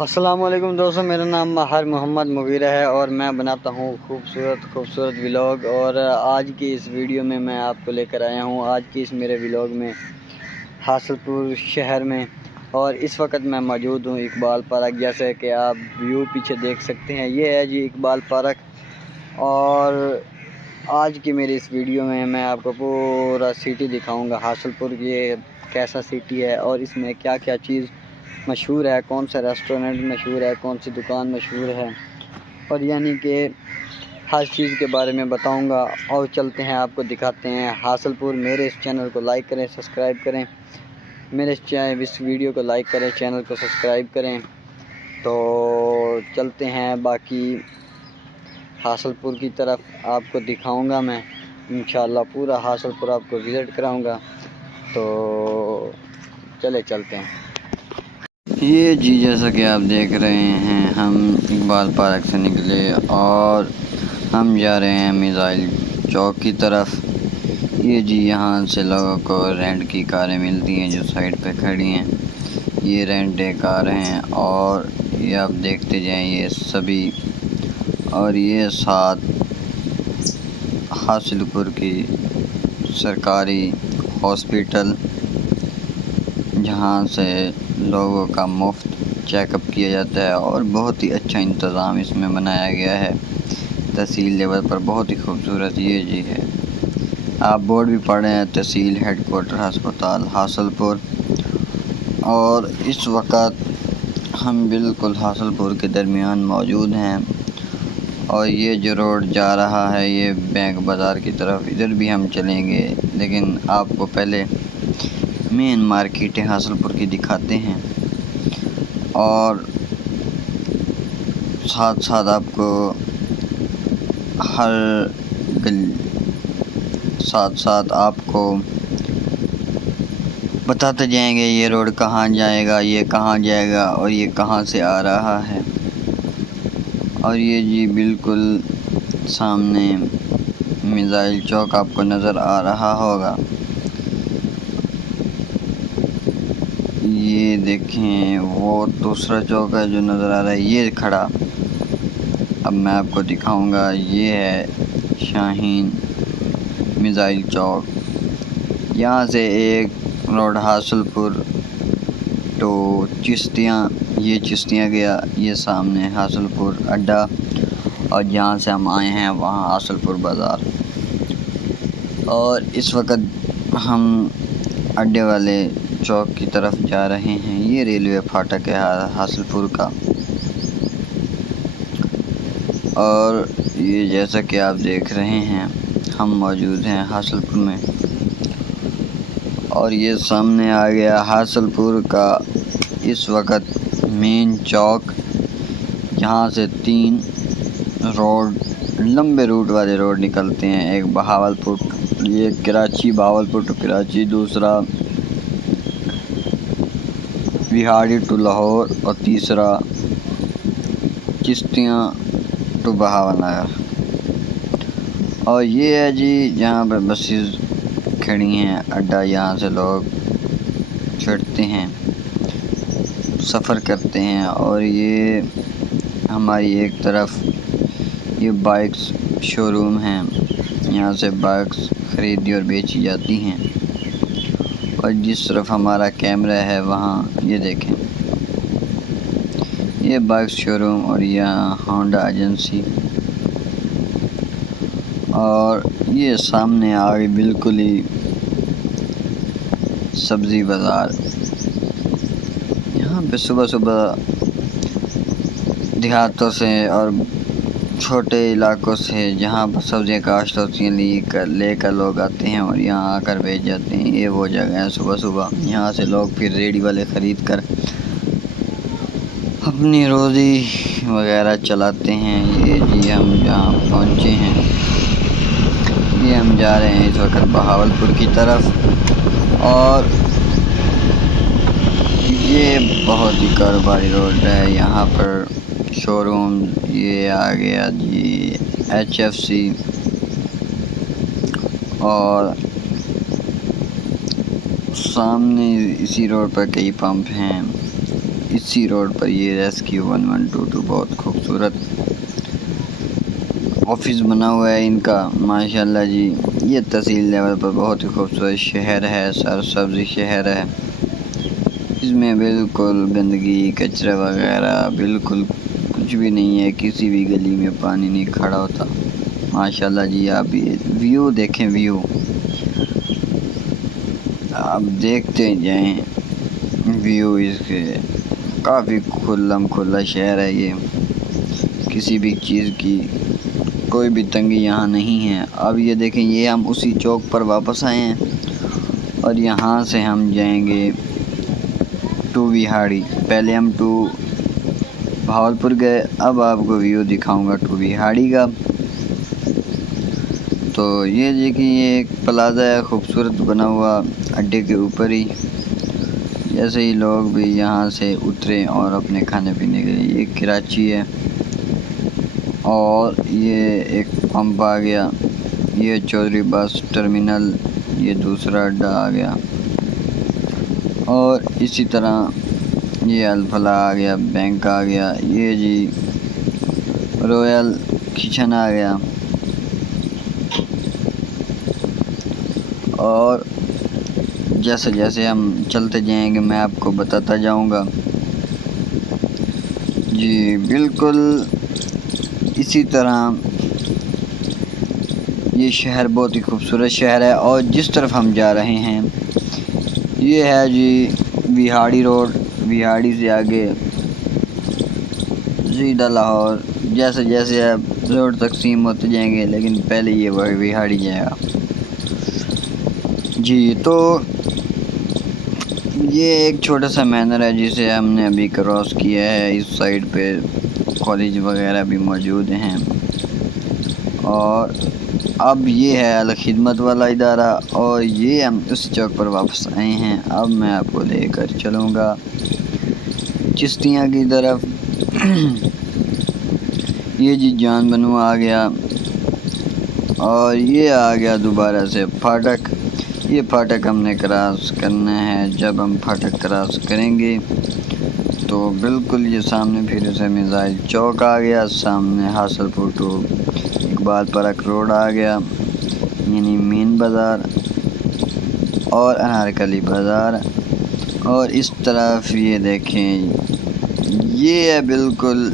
السلام علیکم دوستوں، میرا نام ماہر محمد مغیرہ ہے اور میں بناتا ہوں خوبصورت ولاگ۔ اور آج کی اس ویڈیو میں میں آپ کو لے کر آیا ہوں آج کی اس میرے ولاگ میں حاصل پور شہر میں۔ اور اس وقت میں موجود ہوں اقبال پارک، جیسے کہ آپ ویو پیچھے دیکھ سکتے ہیں، یہ ہے جی اقبال پارک۔ اور آج کی میری اس ویڈیو میں آپ کو پورا سٹی دکھاؤں گا حاصل پور کی، یہ کیسا سٹی ہے اور اس میں کیا کیا چیز مشہور ہے، کون سا ریسٹورنٹ مشہور ہے، کون سی دکان مشہور ہے، اور یعنی کہ ہر چیز کے بارے میں بتاؤں گا۔ اور چلتے ہیں، آپ کو دکھاتے ہیں حاصل پور۔ میرے اس چینل کو لائک کریں، سبسکرائب کریں، میرے اس ویڈیو کو لائک کریں، چینل کو سبسکرائب کریں۔ تو چلتے ہیں باقی حاصل پور کی طرف، آپ کو دکھاؤں گا میں انشاءاللہ پورا حاصل پور آپ کو وزٹ کراؤں گا۔ تو چلتے ہیں۔ یہ جی جیسا کہ آپ دیکھ رہے ہیں، ہم اقبال پارک سے نکلے اور ہم جا رہے ہیں میزائل چوک کی طرف۔ یہ جی یہاں سے لوگوں کو رینٹ کی کاریں ملتی ہیں جو سائڈ پہ کھڑی ہیں، یہ رینٹ کار ہیں۔ اور یہ آپ دیکھتے جائیں، یہ سبھی، اور یہ ساتھ حاصل پور کی سرکاری ہاسپٹل، جہاں سے لوگوں کا مفت چیک اپ کیا جاتا ہے اور بہت ہی اچھا انتظام اس میں بنایا گیا ہے تحصیل لیول پر، بہت ہی خوبصورت یہ جی ہے۔ آپ بورڈ بھی پڑھ رہے ہیں، تحصیل ہیڈ کوارٹر ہسپتال حاصل پور۔ اور اس وقت ہم بالکل حاصل پور کے درمیان موجود ہیں، اور یہ جو روڈ جا رہا ہے یہ بینک بازار کی طرف، ادھر بھی ہم چلیں گے، لیکن آپ کو پہلے مین مارکیٹ حاصل پور کی دکھاتے ہیں۔ اور ساتھ آپ کو ہر ساتھ آپ کو بتاتے جائیں گے یہ روڈ کہاں جائے گا، یہ کہاں جائے گا، اور یہ کہاں سے آ رہا ہے۔ اور یہ جی بالکل سامنے میزائل چوک آپ کو نظر آ رہا ہوگا، یہ دیکھیں وہ دوسرا چوک ہے جو نظر آ رہا ہے یہ کھڑا۔ اب میں آپ کو دکھاؤں گا، یہ ہے شاہین میزائل چوک۔ یہاں سے ایک روڈ حاصل پور تو چشتیاں، یہ چشتیاں گیا، یہ سامنے حاصل پور اڈا، اور جہاں سے ہم آئے ہیں وہاں حاصل پور بازار۔ اور اس وقت ہم اڈے والے چوک کی طرف جا رہے ہیں، یہ ریلوے پھاٹک ہے حاصل پور کا۔ اور یہ جیسا کہ آپ دیکھ رہے ہیں ہم موجود ہیں حاصل پور میں، اور یہ سامنے آ گیا حاصل پور کا اس وقت مین چوک، جہاں سے 3 روڈ، لمبے روٹ والے روڈ نکلتے ہیں، ایک بہاول پور، یہ کراچی، بہاول پور ٹو کراچی، دوسرا وہاڑی ٹو لاہور، اور تیسرا چشتیاں ٹو بہاول نگر۔ اور یہ ہے جی جہاں پہ بسیز کھڑی ہیں، اڈا، یہاں سے لوگ چڑھتے ہیں، سفر کرتے ہیں۔ اور یہ ہماری ایک طرف یہ بائکس شو روم ہیں، یہاں سے بائکس خریدی اور بیچی جاتی ہیں۔ اور جس طرف ہمارا کیمرہ ہے وہاں یہ دیکھیں، یہ بائکس شو روم، اور یہ ہونڈا ایجنسی۔ اور یہ سامنے آگے بالکل ہی سبزی بازار، یہاں پہ صبح دیہاتوں سے اور چھوٹے علاقوں سے جہاں پر سبزیاں کاشت ہوتی ہیں لے کر لوگ آتے ہیں اور یہاں آ کر بیچ جاتے ہیں۔ یہ وہ جگہ ہے صبح یہاں سے لوگ پھر ریڑھی والے خرید کر اپنی روزی وغیرہ چلاتے ہیں۔ یہ جی ہم جہاں پہنچے ہیں، یہ ہم جا رہے ہیں اس وقت بہاول پور کی طرف۔ اور یہ بہت ہی کاروباری روڈ ہے، یہاں پر شو روم، یہ آ گیا جی HFC، اور سامنے اسی روڈ پر کئی پمپ ہیں۔ اس اسی روڈ پر یہ ریسکیو 1122 بہت خوبصورت آفس بنا ہوا ہے ان کا ماشاءاللہ جی۔ یہ تحصیل لیول پر بہت ہی خوبصورت شہر ہے، سرسبز شہر ہے۔ اس میں بالکل گندگی کچرا وغیرہ بالکل کچھ بھی نہیں ہے، کسی بھی گلی میں پانی نہیں کھڑا ہوتا ماشاءاللہ جی۔ آپ یہ ویو دیکھیں، ویو آپ دیکھتے جائیں، ویو اس کے کافی کھلا شہر ہے یہ، کسی بھی چیز کی کوئی بھی تنگی یہاں نہیں ہے۔ اب یہ دیکھیں، یہ ہم اسی چوک پر واپس آئے ہیں اور یہاں سے ہم جائیں گے ٹو وہاڑی۔ پہلے ہم ٹو بھاولپور گئے، اب آپ کو ویو دکھاؤں گا ٹو وہاڑی کا۔ تو یہ دیکھیں، یہ ایک پلازا ہے خوبصورت بنا ہوا اڈے کے اوپر ہی، جیسے ہی لوگ بھی یہاں سے اترے اور اپنے کھانے پینے کے لیے۔ یہ کراچی ہے اور یہ ایک پمپ آ گیا، یہ چودھری بس ٹرمینل، یہ دوسرا اڈا آ گیا، اور اسی طرح یہ الفلاح آ گیا، بینک آ گیا، یہ جی رویل کچن آ گیا، اور جیسے جیسے ہم چلتے جائیں گے میں آپ کو بتاتا جاؤں گا جی۔ بالکل اسی طرح یہ شہر بہت ہی خوبصورت شہر ہے، اور جس طرف ہم جا رہے ہیں یہ ہے جی وہاڑی روڈ۔ وہاڑی سے آگے سیدھا لاہور، جیسے جیسے اب روڈ تقسیم ہوتے جائیں گے، لیکن پہلے یہ وہاڑی جائے گا جی۔ تو یہ ایک چھوٹا سا مینر ہے جسے ہم نے ابھی کراس کیا ہے۔ اس سائڈ پہ کالج وغیرہ بھی موجود ہیں، اور اب یہ ہے الخدمت والا ادارہ، اور یہ ہم اس چوک پر واپس آئے ہیں۔ اب میں آپ کو لے کر چلوں گا چشتیاں کی طرف۔ یہ جی جان بنو آ گیا، اور یہ آ گیا دوبارہ سے پھاٹک۔ یہ پھاٹک ہم نے کراس کرنا ہے۔ جب ہم پھاٹک کراس کریں گے تو بالکل یہ سامنے پھر سے میزائل چوک آ گیا، سامنے حاصل پور ٹو اقبال پارک روڈ آ گیا، یعنی مین بازار اور انارکلی بازار۔ اور اس طرف یہ دیکھیں، یہ ہے بالکل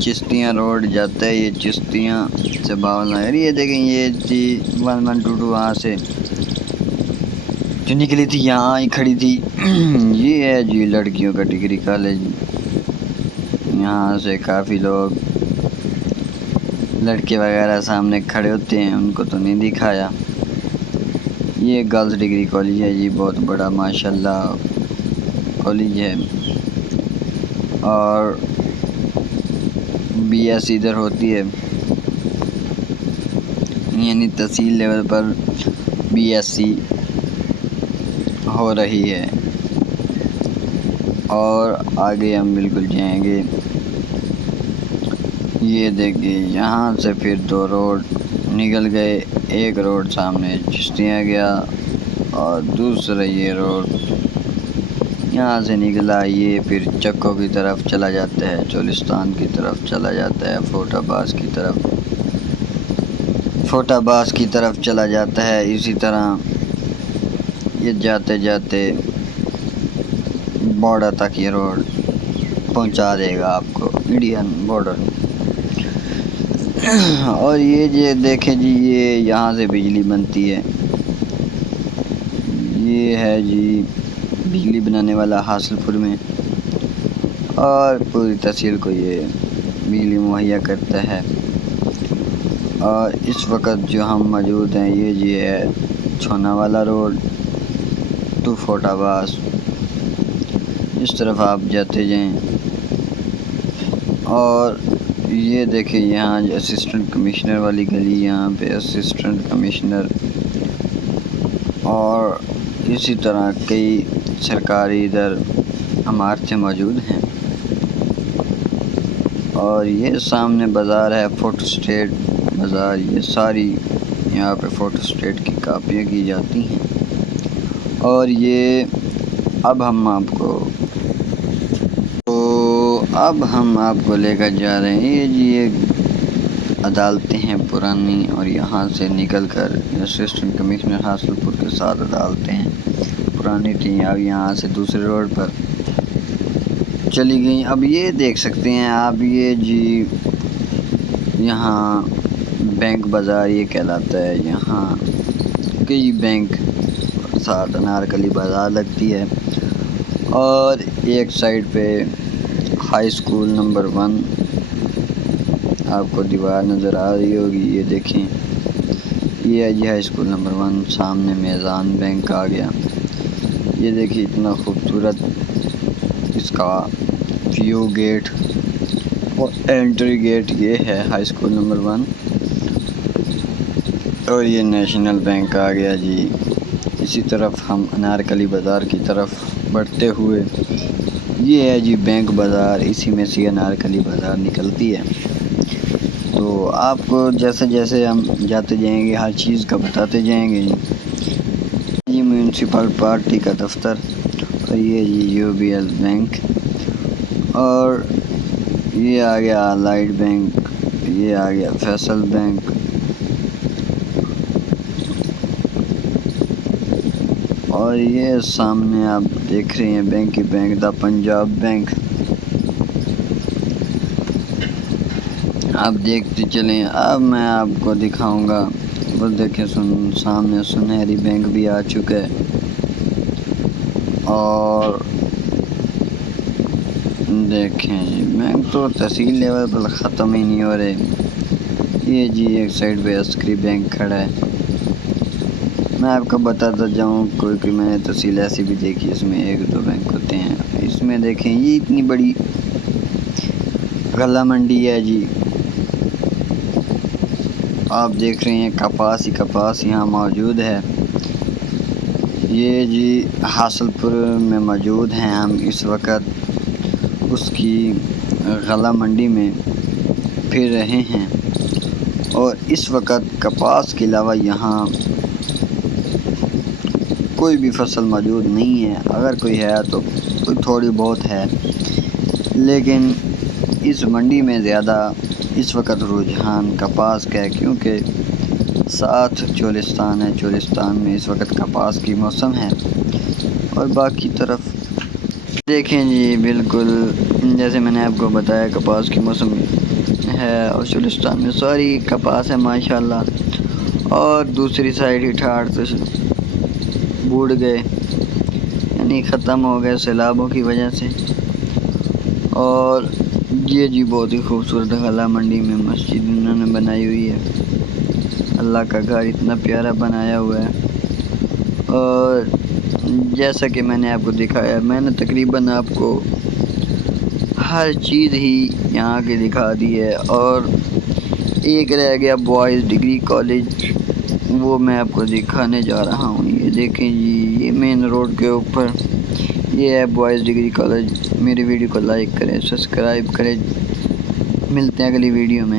چشتیاں روڈ جاتا ہے، یہ چشتیاں سے باول نگر۔ یہ دیکھیں، یہ تھی 1122 وہاں سے جو نکلی تھی یہاں ہی کھڑی تھی۔ یہ ہے جی لڑکیوں کا ڈگری کالج، یہاں سے کافی لوگ لڑکے وغیرہ سامنے کھڑے ہوتے ہیں، ان کو تو نہیں دکھایا۔ یہ گرلز ڈگری کالج ہے جی، بہت بڑا ماشاءاللہ کالج ہے، اور بی ایس ادھر ہوتی ہے، یعنی تحصیل لیول پر بی ایس سی ہو رہی ہے۔ اور آگے ہم بالکل جائیں گے، یہ دیکھیے یہاں سے پھر دو روڈ نکل گئے، ایک روڈ سامنے چشتیاں گیا اور دوسرا یہ روڈ یہاں سے نکلا، یہ پھر چکو کی طرف چلا جاتا ہے، چولستان کی طرف چلا جاتا ہے، فورٹ عباس کی طرف چلا جاتا ہے۔ اسی طرح یہ جاتے جاتے بارڈر تک یہ روڈ پہنچا دے گا آپ کو، انڈین بارڈر۔ اور یہ جو دیکھیں جی، یہ یہاں سے بجلی بنتی ہے، یہ ہے جی بجلی بنانے والا حاصل پور میں، اور پوری تحصیل کو یہ بجلی مہیا کرتا ہے۔ اور اس وقت جو ہم موجود ہیں، یہ جی ہے چھونا والا روڈ ٹو فورٹ عباس۔ اس طرف آپ جاتے جائیں، اور یہ دیکھیں یہاں اسسٹنٹ کمشنر والی گلی، یہاں پہ اسسٹنٹ کمشنر اور اسی طرح کئی سرکاری ادھر عمارتیں موجود ہیں۔ اور یہ سامنے بازار ہے، فوٹو اسٹیٹ بازار، یہ ساری یہاں پہ فوٹو اسٹیٹ کی کاپیاں کی جاتی ہیں۔ اور یہ اب ہم آپ کو تو اب ہم آپ کو لے کر جا رہے ہیں یہ جی ایک عدالتیں ہیں پرانی، اور یہاں سے نکل کر اسسٹنٹ کمشنر حاصل پور کے ساتھ عدالتیں ہیں پرانی تھیں، اب یہاں سے دوسرے روڈ پر چلی گئیں۔ اب یہ دیکھ سکتے ہیں آپ، یہ جی یہاں بینک بازار یہ کہلاتا ہے، یہاں کئی بینک ساتھ انارکلی بازار لگتی ہے، اور ایک سائڈ پہ ہائی اسکول نمبر 1 آپ کو دیوار نظر آ رہی ہوگی، یہ دیکھیں یہ ہے جی ہائی اسکول نمبر 1، سامنے میزان بینک آ گیا۔ یہ دیکھیں اتنا خوبصورت اس کا ویو گیٹ اور انٹری گیٹ یہ ہے ہائی اسکول نمبر 1، اور یہ نیشنل بینک آ گیا جی۔ اسی طرف ہم انارکلی بازار کی طرف بڑھتے ہوئے، یہ ہے جی بینک بازار، اسی میں سے انارکلی بازار نکلتی ہے۔ تو آپ کو جیسے جیسے ہم جاتے جائیں گے ہر چیز کا بتاتے جائیں گے جی۔ میونسپل پارٹی کا دفتر، اور یہ جی UBL بینک، اور یہ آ گیا لائٹ بینک، یہ آ گیا فیصل بینک، اور یہ سامنے آپ دیکھ رہے ہیں بینک کی بینک دا پنجاب بینک۔ آپ دیکھتے چلیں، اب میں آپ کو دکھاؤں گا، وہ دیکھیں سامنے سنہری بینک بھی آ چکا ہے، اور دیکھیں جی بینک تو تحصیل لیول پر ختم ہی نہیں ہو رہے۔ یہ جی ایک سائڈ پہ عسکری بینک کھڑا ہے، میں آپ کو بتاتا جاؤں کوئی میں نے تحصیل ایسی بھی دیکھی، اس میں 1-2 بینک ہوتے ہیں۔ اس میں دیکھیں یہ اتنی بڑی غلہ منڈی ہے جی، آپ دیکھ رہے ہیں کپاس ہی کپاس یہاں موجود ہے۔ یہ جی حاصل پور میں موجود ہیں ہم اس وقت، اس کی غلہ منڈی میں پھر رہے ہیں، اور اس وقت کپاس کے علاوہ یہاں کوئی بھی فصل موجود نہیں ہے، اگر کوئی ہے تو کوئی تھوڑی بہت ہے، لیکن اس منڈی میں زیادہ اس وقت رجحان کپاس کا ہے، کیونکہ ساتھ چولستان ہے، چولستان میں اس وقت کپاس کی موسم ہے۔ اور باقی طرف دیکھیں جی بالکل جیسے میں نے آپ کو بتایا کپاس کی موسم ہے، اور چولستان میں ساری کپاس ہے ماشاءاللہ، اور دوسری سائڈ ہی ٹھاڑ سے بوڑھ گئے، یعنی ختم ہو گئے سیلابوں کی وجہ سے۔ اور یہ جی بہت ہی خوبصورت غلہ منڈی میں مسجد انہوں نے بنائی ہوئی ہے، اللہ کا گھر اتنا پیارا بنایا ہوا ہے، اور جیسا کہ میں نے آپ کو دکھایا، میں نے تقریباً آپ کو ہر چیز ہی یہاں کی دکھا دی ہے، اور ایک رہ گیا بوائز ڈگری کالج، وہ میں آپ کو دکھانے جا رہا ہوں۔ یہ دیکھیں جی یہ مین روڈ کے اوپر یہ ہے بوائز ڈگری کالج۔ میری ویڈیو کو لائک کریں، سبسکرائب کریں، ملتے ہیں اگلی ویڈیو میں۔